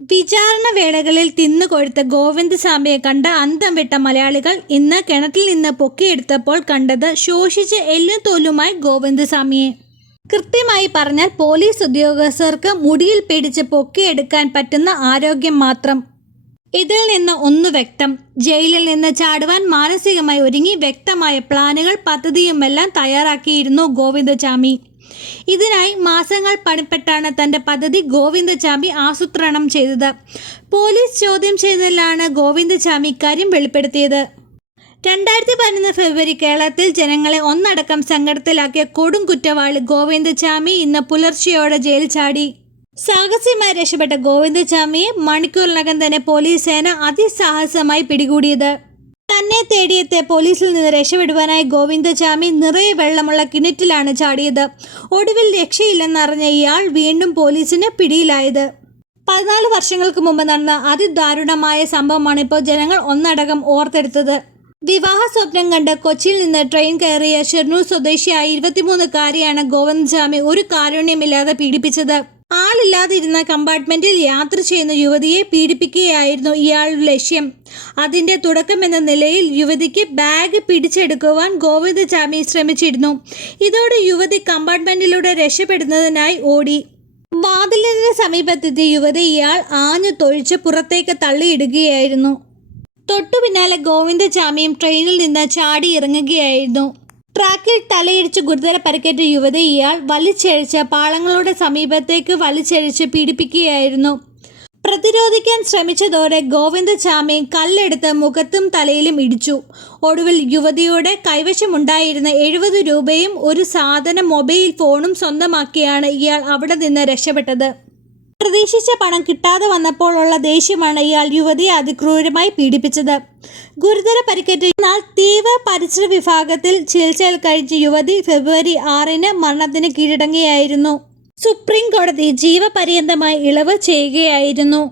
വിചാരണ വേളകളിൽ തിന്നുകൊഴുത്ത ഗോവിന്ദസ്വാമിയെ കണ്ട അന്തം വിട്ട മലയാളികൾ ഇന്ന് കിണറ്റിൽ നിന്ന് പൊക്കിയെടുത്തപ്പോൾ കണ്ടത് ശോഷിച്ച് എല്ലും തോലുമായി ഗോവിന്ദസ്വാമിയെ കൃത്യമായി പറഞ്ഞാൽ പോലീസ് ഉദ്യോഗസ്ഥർക്ക് മുടിയിൽ പിടിച്ച് പൊക്കിയെടുക്കാൻ പറ്റുന്ന ആരോഗ്യം മാത്രം. ഇതിൽ നിന്ന് ഒന്ന് വ്യക്തം. ജയിലിൽ നിന്ന് ചാടുവാൻ മാനസികമായി ഒരുങ്ങി വ്യക്തമായ പ്ലാനുകൾ പദ്ധതിയുമെല്ലാം തയ്യാറാക്കിയിരുന്നു ഗോവിന്ദചാമി ഇതിനായി മാസങ്ങൾ പണിപ്പെട്ടാണ് തന്റെ പദ്ധതി ഗോവിന്ദചാമി ആസൂത്രണം ചെയ്തത്. പോലീസ് ചോദ്യം ചെയ്തതിലാണ് ഗോവിന്ദചാമി ഇക്കാര്യം വെളിപ്പെടുത്തിയത്. രണ്ടായിരത്തി പതിനൊന്ന് ഫെബ്രുവരി കേരളത്തിൽ ജനങ്ങളെ ഒന്നടക്കം സങ്കടത്തിലാക്കിയ കൊടും കുറ്റവാളി ഗോവിന്ദചാമി ഇന്ന് പുലർച്ചെയോടെ ജയിൽ ചാടി. സാഹസ്യമായി രക്ഷപ്പെട്ട ഗോവിന്ദചാമിയെ മണിക്കൂറിനകം തന്നെ പോലീസ് സേന അതിസാഹസമായി പിടികൂടിയത്. തന്നെ തേടിയെത്തിയ പോലീസിൽ നിന്ന് രക്ഷപ്പെടുവാനായി ഗോവിന്ദചാമി നിറയെ വെള്ളമുള്ള കിണറ്റിലാണ് ചാടിയത്. ഒടുവിൽ രക്ഷയില്ലെന്നറിഞ്ഞ ഇയാൾ വീണ്ടും പോലീസിന് പിടിയിലായത്. പതിനാല് വർഷങ്ങൾക്ക് മുമ്പ് നടന്ന അതിദാരുണമായ സംഭവമാണ് ഇപ്പോൾ ജനങ്ങൾ ഒന്നടങ്കം ഓർത്തെടുത്തത്. വിവാഹ സ്വപ്നം കണ്ട് കൊച്ചിയിൽ നിന്ന് ട്രെയിൻ കയറിയ ഷെർണൂർ സ്വദേശിയായ ഇരുപത്തിമൂന്നുകാരിയാണ് ഗോവിന്ദസ്വാമി ഒരു കാരുണ്യമില്ലാതെ പീഡിപ്പിച്ചത്. ആളില്ലാതിരുന്ന കമ്പാർട്ട്മെന്റിൽ യാത്ര ചെയ്യുന്ന യുവതിയെ പീഡിപ്പിക്കുകയായിരുന്നു ഇയാളുടെ ലക്ഷ്യം. തുടക്കം എന്ന നിലയിൽ യുവതിക്ക് ബാഗ് പിടിച്ചെടുക്കുവാൻ ഗോവിന്ദചാമി ശ്രമിച്ചിരുന്നു. ഇതോടെ യുവതി കമ്പാർട്ട്മെന്റിലൂടെ രക്ഷപ്പെടുന്നതിനായി ഓടി. വാതിലിന് സമീപത്തെത്തിയ യുവതി ഇയാൾ ആഞ്ഞു തൊഴിച്ച് പുറത്തേക്ക് തള്ളിയിടുകയായിരുന്നു. തൊട്ടു പിന്നാലെ ഗോവിന്ദചാമിയും ട്രെയിനിൽ നിന്ന് ചാടി ഇറങ്ങുകയായിരുന്നു. ട്രാക്കിൽ തലയിടിച്ച് ഗുരുതര പരിക്കേറ്റ യുവതി ഇയാൾ വലിച്ചഴിച്ച് പാളങ്ങളുടെ സമീപത്തേക്ക് വലിച്ചഴിച്ച് പീഡിപ്പിക്കുകയായിരുന്നു. പ്രതിരോധിക്കാൻ ശ്രമിച്ചതോടെ ഗോവിന്ദചാമി കല്ലെടുത്ത് മുഖത്തും തലയിലും ഇടിച്ചു. ഒടുവിൽ യുവതിയുടെ കൈവശമുണ്ടായിരുന്ന എഴുപത് രൂപയും ഒരു സാധന മൊബൈൽ ഫോണും സ്വന്തമാക്കിയാണ് ഇയാൾ അവിടെ നിന്ന് രക്ഷപ്പെട്ടത്. പ്രതീക്ഷിച്ച പണം കിട്ടാതെ വന്നപ്പോഴുള്ള ദേഷ്യമാണ് ഇയാൾ യുവതിയെ അതിക്രൂരമായി പീഡിപ്പിച്ചത്. ഗുരുതര പരിക്കേറ്റ എന്നാൽ തീവ്ര പരിസര വിഭാഗത്തിൽ ചികിത്സയിൽ കഴിച്ച യുവതി ഫെബ്രുവരി ആറിന് മരണത്തിന് കീഴടങ്ങുകയായിരുന്നു. സുപ്രീം കോടതി ജീവപര്യന്തമായി ഇളവ് ചെയ്യുകയായിരുന്നു.